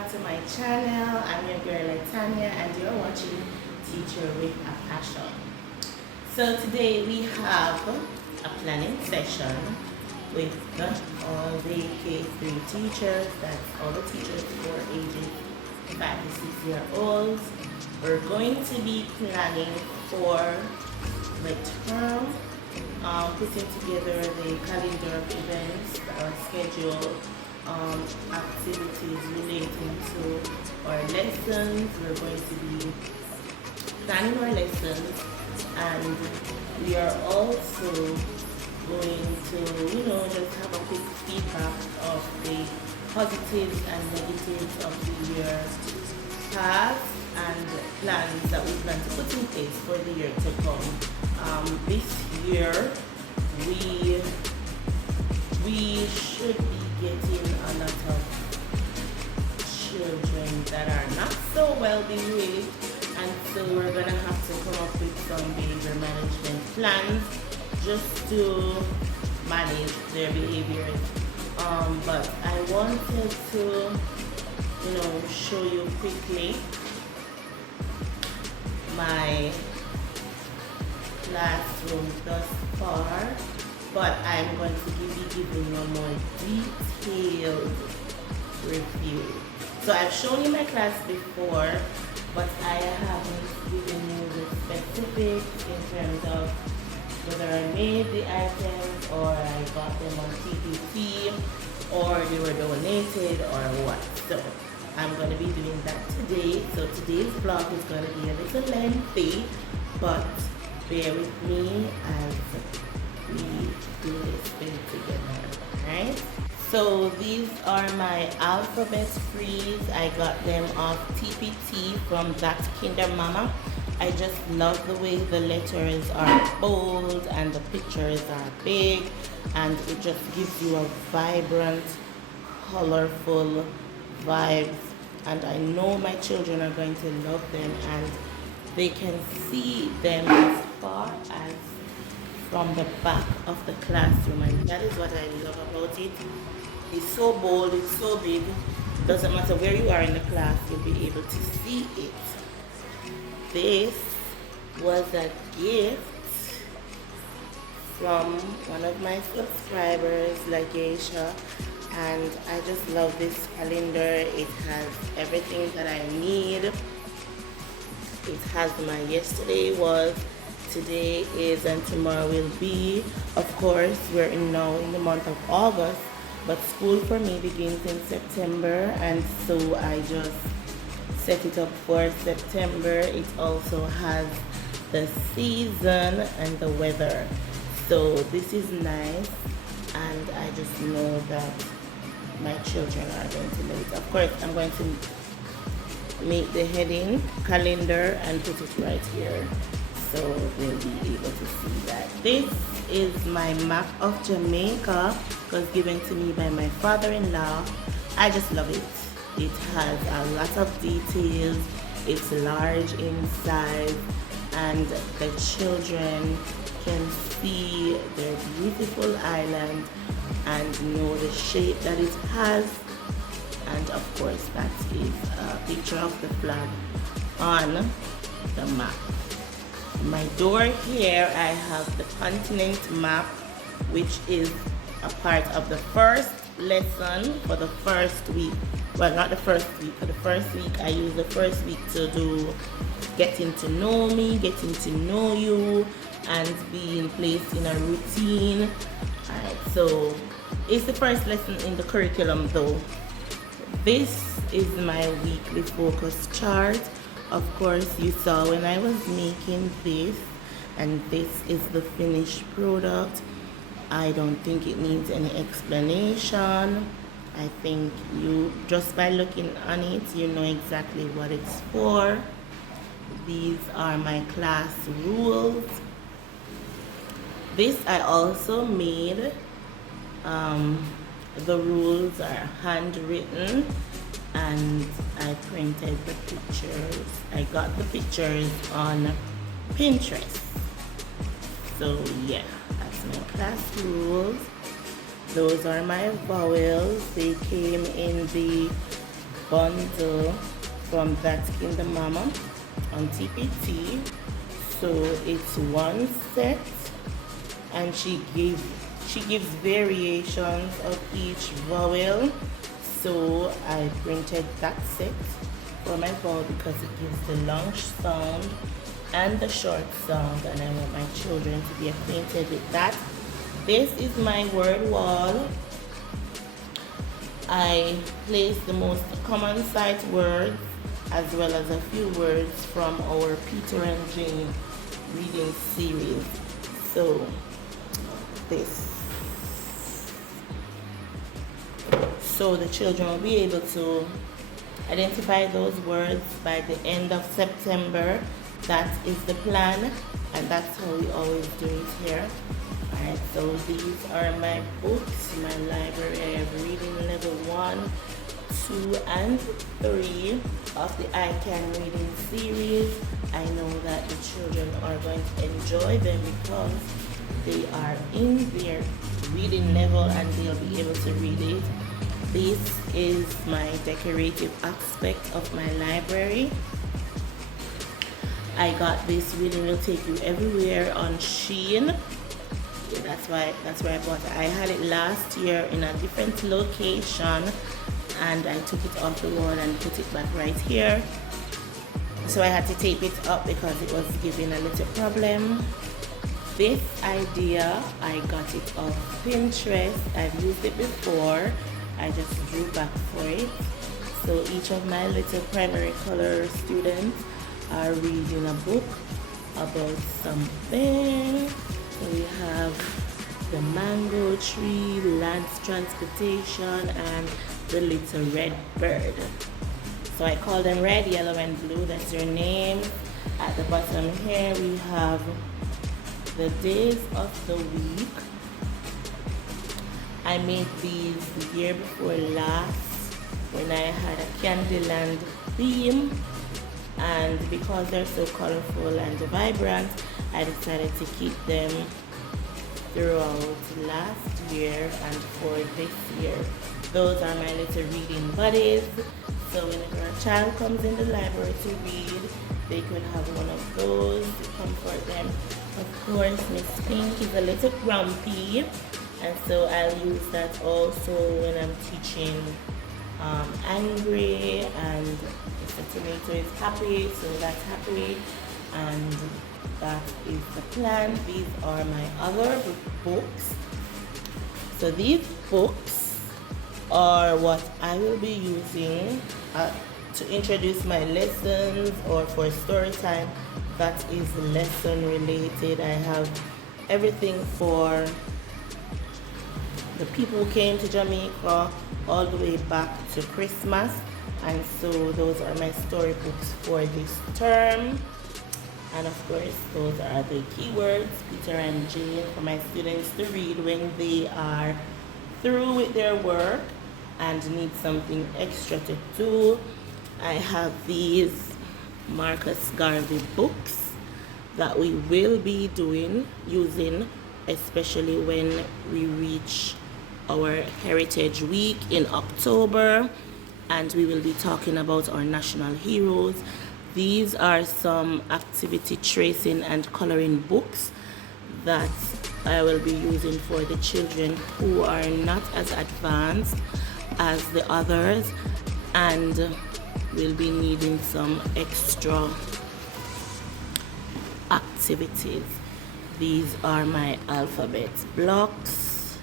back to my channel. I'm your girl Tanya and you're watching Teacher with a Passion. So today we have a planning session with all the K3 teachers, that's all the teachers for ages 5 to 6 year olds. We're going to be planning for the term, putting together the calendar of events, our schedule, activities relating to our lessons. We're going to be planning our lessons, and we are also going to, just have a quick feedback of the positives and negatives of the year past and plans that we plan to put in place for the year to come. This year, we should be getting a lot of children that are not so well behaved, and so we're gonna have to come up with some behavior management plans just to manage their behaviors. But I wanted to, show you quickly my classroom thus far, but I'm going to be giving you a more detailed review. So I've shown you my class before, but I haven't given you the specifics in terms of whether I made the items or I got them on TPT or they were donated or what. So I'm going to be doing that today. So today's vlog is going to be a little lengthy, but bear with me as we do this thing together, alright? So these are my alphabet freeze. I got them off TPT from That Kinder Mama. I just love the way the letters are bold and the pictures are big, and it just gives you a vibrant, colorful vibes. And I know my children are going to love them, and they can see them as far as from the back of the classroom, and that is what I love about it. It's so bold, it's so big. Doesn't matter where you are in the class, you'll be able to see it. This was a gift from one of my subscribers, Lagesha, and I just love this calendar. It has everything that I need. It has my yesterday was, today is, and tomorrow will be. Of course, we're now in the month of August, but school for me begins in September, and so I just set it up for September. It also has the season and the weather, so this is nice, and I just know that my children are going to love it. Of course, I'm going to make the heading calendar and put it right here, so we'll be able to see that. This is my map of Jamaica. It was given to me by my father-in-law. I just love it. It has a lot of details. It's large in size, and the children can see their beautiful island and know the shape that it has. And of course, that is a picture of the flag on the map. My door here, I have the continent map, which is a part of the first lesson for the first week. Well, not the first week. For the first week, I use the first week to do getting to know me, getting to know you, and being placed in a routine. Alright, so it's the first lesson in the curriculum though. This is my weekly focus chart. Of course, you saw when I was making this, and this is the finished product. I don't think it needs any explanation. I think you, just by looking on it, you know exactly what it's for. These are my class rules. This I also made. The rules are handwritten, and I printed the pictures. I got the pictures on Pinterest. So yeah, that's my class rules. Those are my vowels. They came in the bundle from That Kingdom Mama on TPT. So it's one set, and she gives variations of each vowel. So I printed that set for my vowel because it gives the long sound and the short sound, and I want my children to be acquainted with that. This is my word wall. I placed the most common sight words as well as a few words from our Peter and Jane reading series. So the children will be able to identify those words by the end of September. That is the plan, and that's how we always do it here. Alright, so these are my books, my library. I have reading level 1, 2, and 3 of the I Can Reading series. I know that the children are going to enjoy them because they are in their reading level and they'll be able to read it. This is my decorative aspect of my library. I got this Really Will Take You Everywhere on Shein. Yeah, that's where I bought it. I had it last year in a different location, and I took it off the wall and put it back right here. So I had to tape it up because it was giving a little problem. This idea, I got it off Pinterest. I've used it before. I just drew back for it. So each of my little primary color students are reading a book about something. So we have the mango tree, land transportation, and the little red bird. So I call them red, yellow, and blue. That's their name. At the bottom here we have the days of the week. I made these the year before last when I had a Candyland theme, and because they're so colorful and vibrant, I decided to keep them throughout last year and for this year. Those are my little reading buddies. So whenever a child comes in the library to read, they could have one of those to comfort them. Of course, Miss Pink is a little grumpy, and so I'll use that also when I'm teaching angry, and if the tomato is happy, so that's happy, and that is the plan. These are my other books. So these books are what I will be using to introduce my lessons or for story time that is lesson related. I have everything for the people who came to Jamaica all the way back to Christmas, and so those are my storybooks for this term. And of course, those are the keywords, Peter and Jane, for my students to read when they are through with their work and need something extra to do. I have these Marcus Garvey books that we will be using, especially when we reach our Heritage Week in October, and we will be talking about our national heroes. These are some activity tracing and coloring books that I will be using for the children who are not as advanced as the others and will be needing some extra activities. These are my alphabet blocks,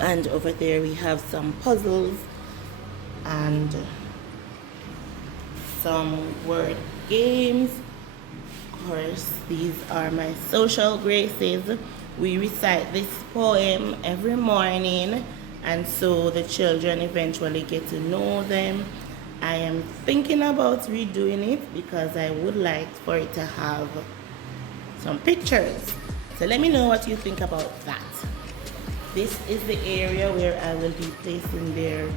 and over there we have some puzzles and some word games. Of course, these are my social graces. We recite this poem every morning, and so the children eventually get to know them. I am thinking about redoing it because I would like for it to have some pictures. So let me know what you think about that. This is the area where I will be placing their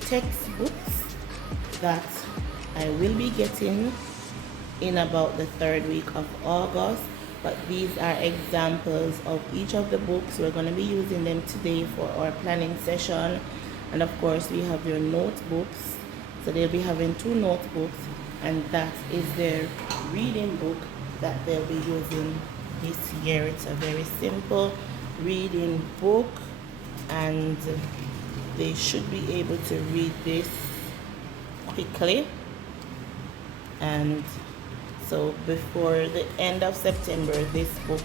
textbooks that I will be getting in about the third week of August. But these are examples of each of the books. We're going to be using them today for our planning session. And of course, we have your notebooks So they'll be having 2 notebooks, and that is their reading book that they'll be using this year. It's a very simple reading book, and they should be able to read this quickly. And so before the end of September, this book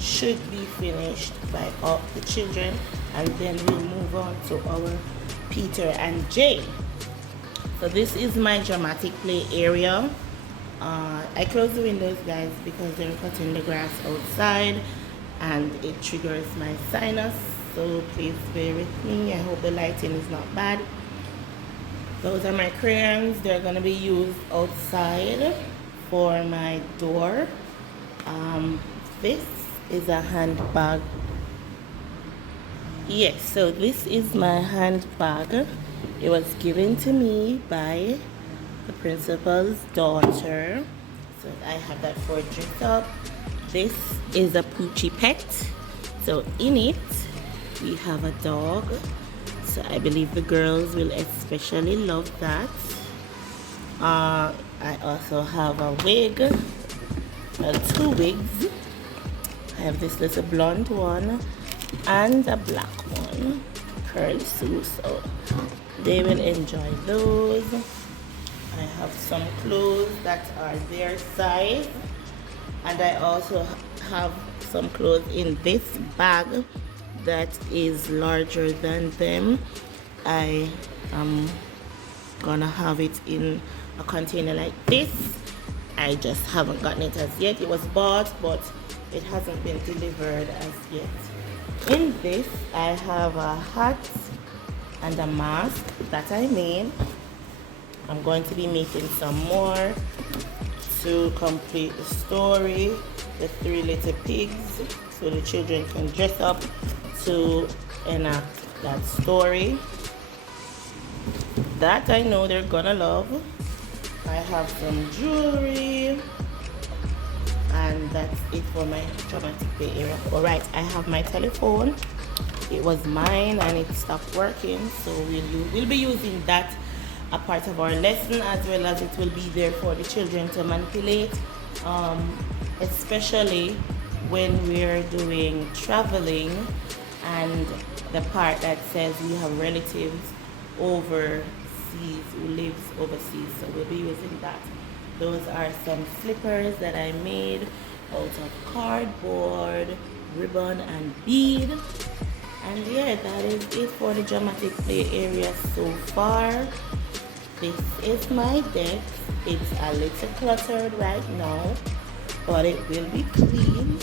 should be finished by all the children, and then we'll move on to our Peter and Jane. So this is my dramatic play area. I closed the windows, guys, because they're cutting the grass outside and it triggers my sinus, so please bear with me. I hope the lighting is not bad. Those are my crayons. They're going to be used outside for my door. This is a handbag. Yes, so this is my handbag. It was given to me by the principal's daughter. So I have that for dress up. This is a Poochie pet. So in it, we have a dog. So I believe the girls will especially love that. I also have a wig, 2 wigs. I have this little blonde one and a black one, curly Sue, so they will enjoy those. I have some clothes that are their size, and I also have some clothes in this bag that is larger than them. I am gonna have it in a container like this. I just haven't gotten it as yet. It was bought, but it hasn't been delivered as yet. In this, I have a hat and a mask that I made. I'm going to be making some more to complete the story, the 3 little pigs, so the children can dress up to enact that story. That I know they're gonna love. I have some jewelry, and that's it for my dramatic play area. Alright, I have my telephone. It was mine and it stopped working, so we'll be using that a part of our lesson, as well as it will be there for the children to manipulate, especially when we're doing traveling, and the part that says we have relatives overseas, who lives overseas, so we'll be using that. Those are some slippers that I made out of cardboard, ribbon and bead. And yeah, that is it for the dramatic play area so far. This is my desk. It's a little cluttered right now, but it will be clean.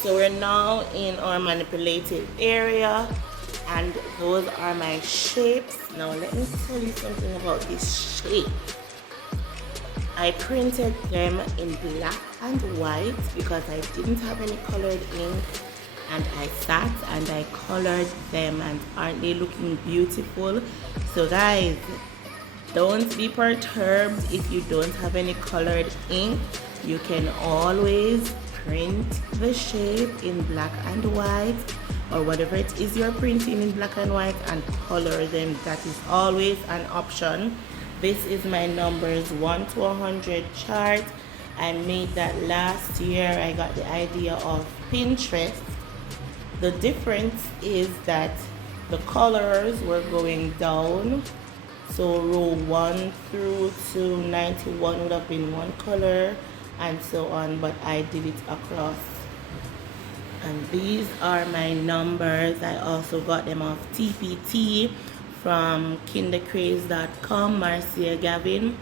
So we're now in our manipulative area, and those are my shapes. Now let me tell you something about this shape. I printed them in black and white because I didn't have any colored ink, and I sat and I colored them, and aren't they looking beautiful? So guys, don't be perturbed if you don't have any colored ink. You can always print the shape in black and white, or whatever it is you're printing in black and white, and color them. That is always an option. This is my numbers 1 to 100 chart. I made that last year. I got the idea of Pinterest. The difference is that the colors were going down. So row 1 through to 91 would have been one color, and so on, but I did it across. And these are my numbers. I also got them off TPT from kindercraze.com, Marcia Gavin.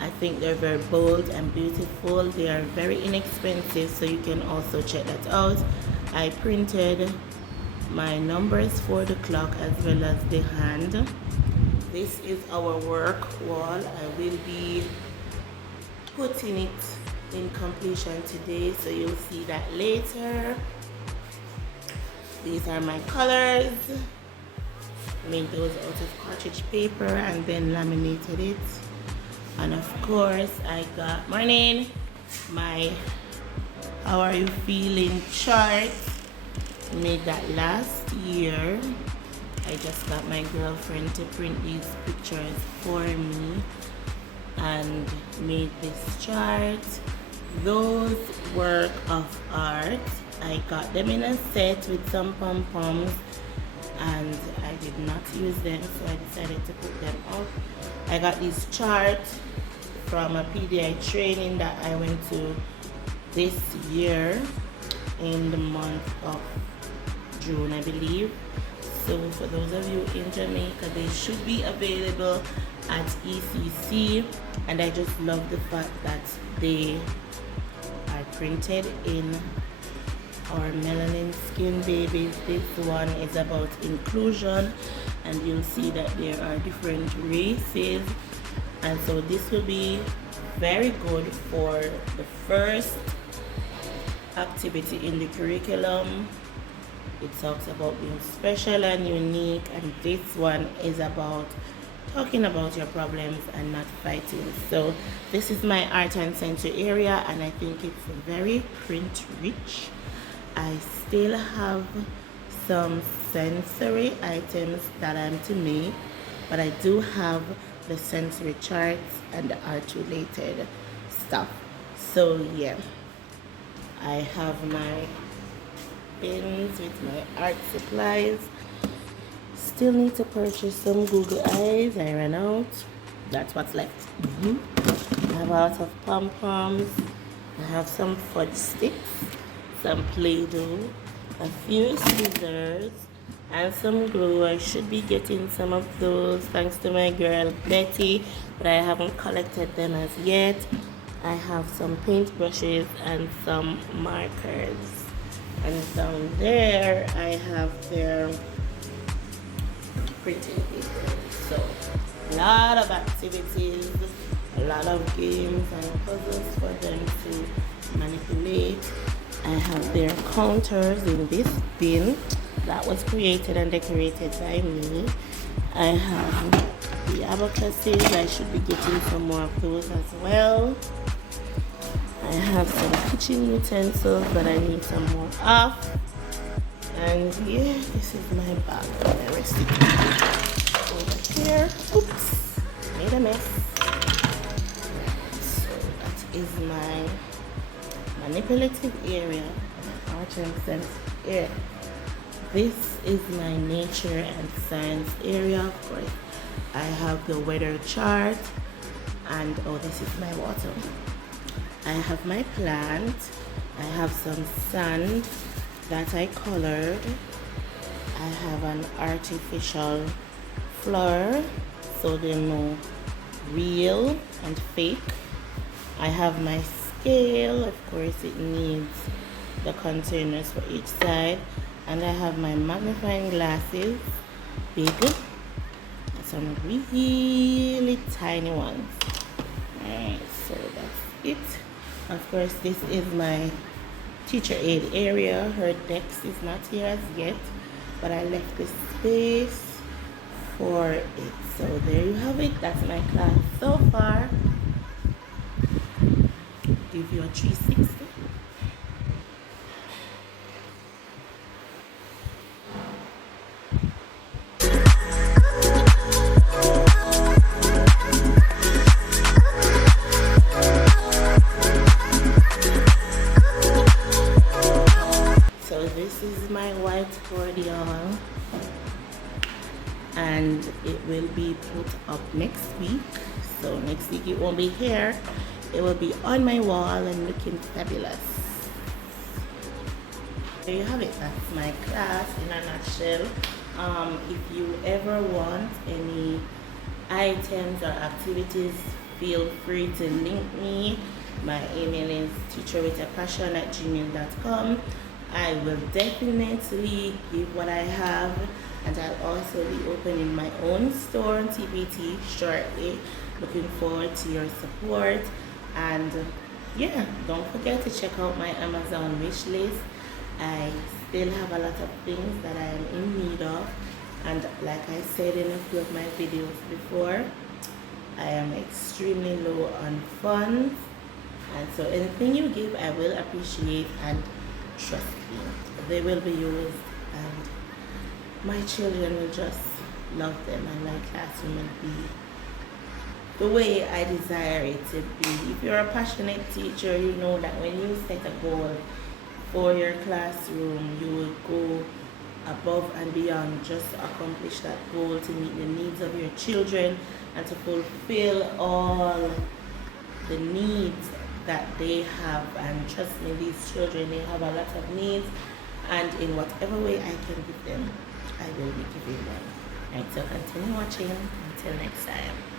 I think they're very bold and beautiful. They are very inexpensive, so you can also check that out. I printed my numbers for the clock as well as the hand. This is our work wall. I will be putting it in completion today, so you'll see that later. These are my colors. Made those out of cartridge paper and then laminated it. And of course, I got morning my how are you feeling chart. Made that last year. I just got my girlfriend to print these pictures for me and made this chart. Those work of art, I got them in a set with some pom-poms and I did not use them, so I decided to put them up. I got these charts from a PDI training that I went to this year in the month of June, I believe. So for those of you in Jamaica, they should be available at ECC, and I just love the fact that they are printed in our melanin skin babies. This one is about inclusion, and you'll see that there are different races, and so this will be very good for the first activity in the curriculum. It talks about being special and unique, and this one is about talking about your problems and not fighting. So this is my art and sensory area, and I think it's very print rich. I still have some sensory items that I'm to make, but I do have the sensory charts and the art related stuff. So yeah, I have my bins with my art supplies. Still need to purchase some Google Eyes. I ran out. That's what's left. I have a lot of pom-poms. I have some fudge sticks, some Play-Doh, a few scissors, and some glue. I should be getting some of those thanks to my girl Betty, but I haven't collected them as yet. I have some paint brushes and some markers. And down there I have their printing paper. So a lot of activities, a lot of games and puzzles for them to manipulate. I have their counters in this bin that was created and decorated by me. I have the abacuses. I should be getting some more of those as well. I have some kitchen utensils that I need some more of. And yeah, this is my bag. The rest of it over here. Oops, made a mess. So that is my manipulative area, my art and sense area. This is my nature and science area. Of course, I have the weather chart, and oh, this is my water. I have my plant. I have some sand that I colored. I have an artificial flower, so they know real and fake. I have my scale. Of course, it needs the containers for each side. And I have my magnifying glasses, big, and some really tiny ones. Alright, so that's it. Of course, this is my teacher aid area. Her desk is not here as yet, but I left this space for it. So there you have it. That's my class so far. Give you a 360. And it will be put up next week. So next week it won't be here, it will be on my wall and looking fabulous. There you have it. That's my class in a nutshell. If you ever want any items or activities, feel free to link me. My email is teacherwithapassion@gmail.com. I will definitely give what I have, and I'll also be opening my own store on TBT shortly. Looking forward to your support, and yeah, don't forget to check out my Amazon wish list. I still have a lot of things that I am in need of, and like I said in a few of my videos before, I am extremely low on funds, and so anything you give I will appreciate, and trust me, they will be used and my children will just love them and my classroom will be the way I desire it to be. If you're a passionate teacher, you know that when you set a goal for your classroom, you will go above and beyond just to accomplish that goal, to meet the needs of your children and to fulfill all the needs that they have. And trust me, these children, they have a lot of needs, and in whatever way I can give them, I will be giving them. Right, so continue watching. Until next time.